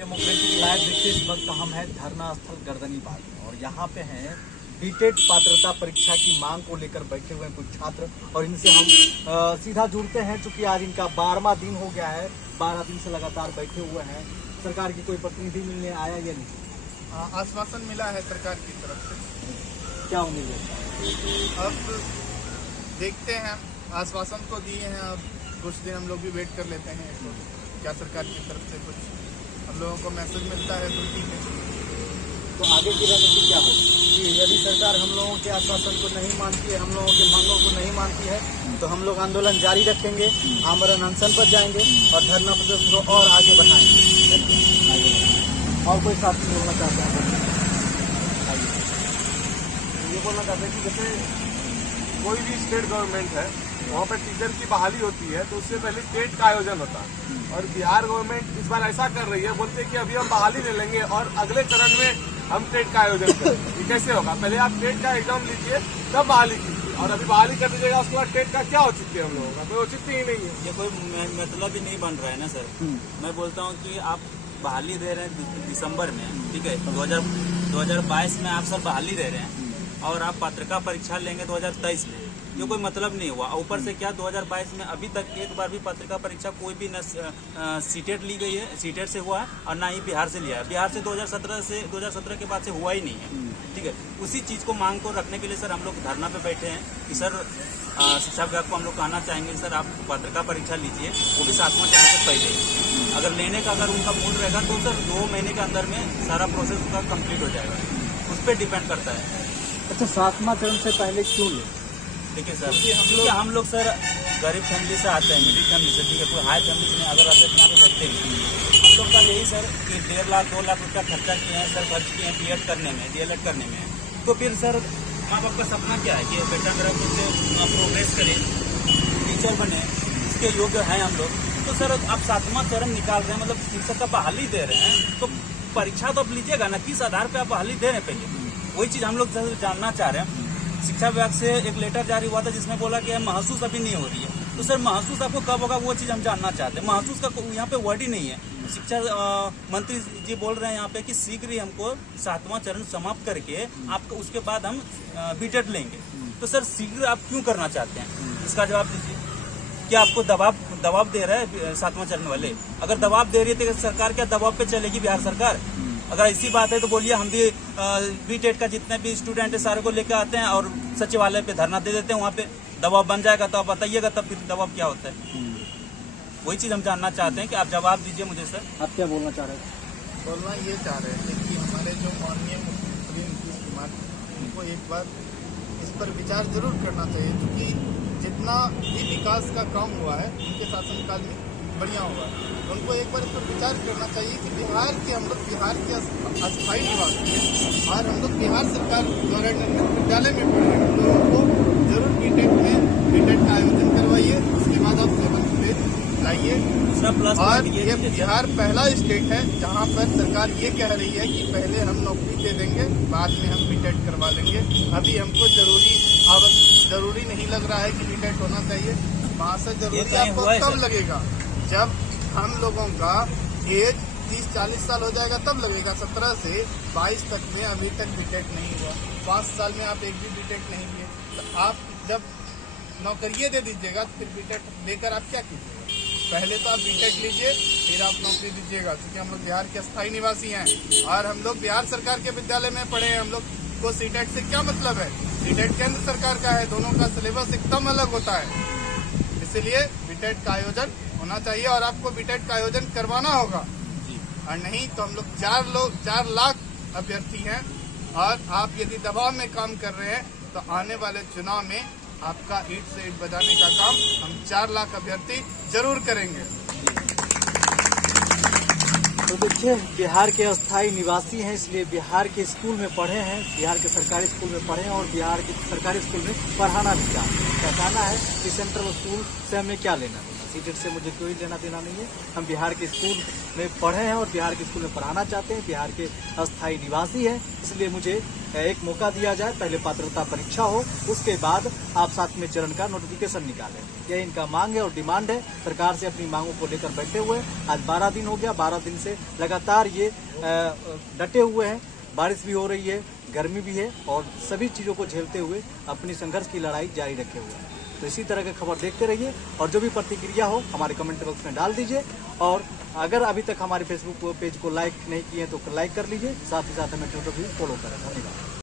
Democratic live देखिए, इस वक्त हम हैं धरना स्थल गर्दनीबाग में और यहाँ पे हैं बीटेड पात्रता परीक्षा की मांग को लेकर बैठे हुए हैं कुछ छात्र और इनसे हम सीधा जुड़ते हैं। चूंकि आज इनका 12वां दिन हो गया है, 12 दिन से लगातार बैठे हुए हैं। सरकार की कोई प्रतिनिधि मिलने आया या नहीं? आश्वासन मिला है सरकार की तरफ से। क्या उम्मीद है? अब देखते हैं, आश्वासन तो दिए हैं, अब कुछ दिन हम लोग भी वेट कर लेते हैं। तो क्या सरकार की तरफ से कुछ हम लोगों को मैसेज मिलता है तो ठीक है। तो आगे की रणनीति क्या होगी? यदि सरकार हम लोगों के आश्वासन को नहीं मानती है, हम लोगों के मांगों को नहीं मानती है, तो हम लोग आंदोलन जारी रखेंगे, आमरण अनशन पर जाएंगे और धरना प्रदर्शन को और आगे बढ़ाएंगे। और कोई साथी बोलना चाहते हैं? ये बोलना चाहते हैं कि जैसे कोई भी स्टेट गवर्नमेंट है, वहाँ पर टीचर की बहाली होती है तो उससे पहले टेट का आयोजन होता है। और बिहार गवर्नमेंट इस बार ऐसा कर रही है, बोलते हैं कि अभी हम बहाली ले लेंगे और अगले चरण में हम टेट का आयोजन करेंगे। ये कैसे होगा? पहले आप टेट का एग्जाम लीजिए, तब बहाली कीजिए, और अभी बहाली कर दीजिएगा उसके बाद टेट का क्या औचित्य है? हम लोगों का कोई औचित्य ही नहीं है। ये कोई मतलब ही नहीं बन रहा है ना सर। मैं बोलता हूँ कि आप बहाली दे रहे हैं दिसंबर में, ठीक है, 2022 में आप सर बहाली दे रहे हैं और आप पत्रिका परीक्षा लेंगे 2023 में। ये कोई मतलब नहीं हुआ। ऊपर से क्या 2022 में अभी तक एक बार भी पत्रिका परीक्षा कोई भी न सीटेट ली गई है, सीटेट से हुआ है और ना ही बिहार से लिया है। बिहार से 2017 के बाद से हुआ ही नहीं है, ठीक है। उसी चीज़ को मांग को रखने के लिए सर हम लोग धरना पे बैठे हैं कि सर शिक्षा विभाग को हम लोग कहना चाहेंगे सर आप पत्रिका परीक्षा लीजिए, वो भी 7वां चरण से पहले। अगर लेने का अगर उनका मूड रहेगा तो सर 2 महीने के अंदर में सारा प्रोसेस उनका कंप्लीट हो जाएगा। उस पर डिपेंड करता है। अच्छा, 7वां चरण से पहले क्यों ले? देखिए सर, क्योंकि हम लोग सर गरीब फैमिली से आते हैं, मिडिल फैमिली से, ठीक है, कोई हाई फैमिली से अगर आते हैं यहाँ पे बैठते हैं। हम लोग का यही सर कि 1.5 लाख 2 लाख रुपया खर्चा किए हैं सर, खर्च किए हैं बीएड करने में, डीएलएड करने में। तो फिर सर माँ बाप का सपना क्या है कि बेटा मेरा कुछ प्रोग्रेस करे, टीचर बने, इसके योग्य हैं हम लोग। तो सर आप 7वां चरण निकाल रहे हैं, मतलब शिक्षक का बहाली दे रहे हैं, तो परीक्षा तो आप लीजिएगा ना, किस आधार पर आप बहाली दे रहे हैं? पहले वही चीज़ हम लोग जानना चाह रहे हैं। शिक्षा विभाग से एक लेटर जारी हुआ था जिसमें बोला कि महसूस अभी नहीं हो रही है। तो सर महसूस आपको कब होगा, वो चीज़ हम जानना चाहते हैं। महसूस का यहाँ पे वर्ड ही नहीं है। शिक्षा मंत्री जी बोल रहे हैं यहाँ पे कि शीघ्र ही हमको 7वां चरण समाप्त करके आपको उसके बाद हम बीटेड लेंगे। तो सर शीघ्र आप क्यों करना चाहते हैं, इसका जवाब दीजिए। क्या आपको दबाव दे रहा है 7वां चरण वाले? अगर दबाव दे रही है तो सरकार क्या दबाव पे चलेगी बिहार सरकार? अगर ऐसी बात है तो बोलिए, हम भी बीटेट का जितने भी स्टूडेंट है सारे को लेकर आते हैं और सचिवालय पे धरना दे देते हैं। वहाँ पे दबाव बन जाएगा तो आप बताइएगा तब फिर दबाव क्या होता है। वही चीज़ हम जानना चाहते हैं कि आप जवाब दीजिए मुझे सर। आप क्या बोलना चाह रहे हैं? बोलना ये चाह रहे हैं कि हमारे जो माननीय मुख्यमंत्री नीतीश कुमार, उनको एक बार इस पर विचार जरूर करना चाहिए, क्योंकि जितना भी विकास का काम हुआ है उनके शासनकाल में बढ़िया हुआ है। उनको एक बार इस पर विचार करना चाहिए कि बिहार के हम लोग बिहार के अस्थायी निवासी हैं और हम लोग बिहार सरकार द्वारा निर्मित विद्यालय में पढ़ रहे हैं, तो उनको जरूर बीटेट का आयोजन करवाइए, उसके बाद आप 7th grade लाइए। और ये बिहार पहला स्टेट है जहाँ पर सरकार ये कह रही है कि पहले हम नौकरी दे देंगे, बाद में हम बीटेट करवा लेंगे। अभी हमको जरूरी नहीं लग रहा है कि बीटेट होना चाहिए। वहाँ से जरूरी आपको तब लगेगा जब हम लोगों का एज 30-40 साल हो जाएगा, तब लगेगा। 17 से 22 तक में अभी तक बीटेट नहीं हुआ, 5 साल में आप एक भी बीटेट नहीं लिए, तो आप जब नौकरी दे दीजिएगा तो फिर बीटेट लेकर आप क्या कीजिएगा? पहले तो आप बीटेट लीजिए, फिर आप नौकरी दीजिएगा। क्योंकि हम लोग बिहार के अस्थायी निवासी हैं और हम लोग बिहार सरकार के विद्यालय में पढ़े हैं। हम लोग को सीटेट से क्या मतलब है? सीटेट केंद्र सरकार का है, दोनों का सिलेबस एकदम अलग होता है। इसलिए बीटेट का आयोजन होना चाहिए और आपको बीटेट का आयोजन करवाना होगा। और नहीं तो हम लोग 4 लाख अभ्यर्थी हैं और आप यदि दबाव में काम कर रहे हैं तो आने वाले चुनाव में आपका ईंट से ईंट बजाने का काम हम 4 लाख अभ्यर्थी जरूर करेंगे। तो देखिए, बिहार के अस्थायी निवासी हैं, इसलिए बिहार के स्कूल में पढ़े हैं, बिहार के सरकारी स्कूल में पढ़े हैं और बिहार के सरकारी स्कूल में पढ़ाना भी क्या कहना है कि सेंट्रल स्कूल से हमें क्या लेना देना, सीटेट से मुझे कोई लेना देना नहीं है। हम बिहार के स्कूल में पढ़े हैं और बिहार के स्कूल में पढ़ाना चाहते हैं, बिहार के अस्थायी निवासी हैं, इसलिए मुझे एक मौका दिया जाए, पहले पात्रता परीक्षा हो, उसके बाद आप 7वें चरण का नोटिफिकेशन निकालें। यही इनका मांग है और डिमांड है। सरकार से अपनी मांगों को लेकर बैठे हुए आज 12 दिन हो गया। 12 दिन से लगातार ये डटे हुए हैं। बारिश भी हो रही है, गर्मी भी है और सभी चीज़ों को झेलते हुए अपनी संघर्ष की लड़ाई जारी रखे हुए हैं। तो इसी तरह की खबर देखते रहिए और जो भी प्रतिक्रिया हो हमारे कमेंट बॉक्स में डाल दीजिए। और अगर अभी तक हमारे फेसबुक पेज को लाइक नहीं किए तो लाइक कर लीजिए, साथ ही साथ हमें ट्विटर भी फॉलो करें। धन्यवाद।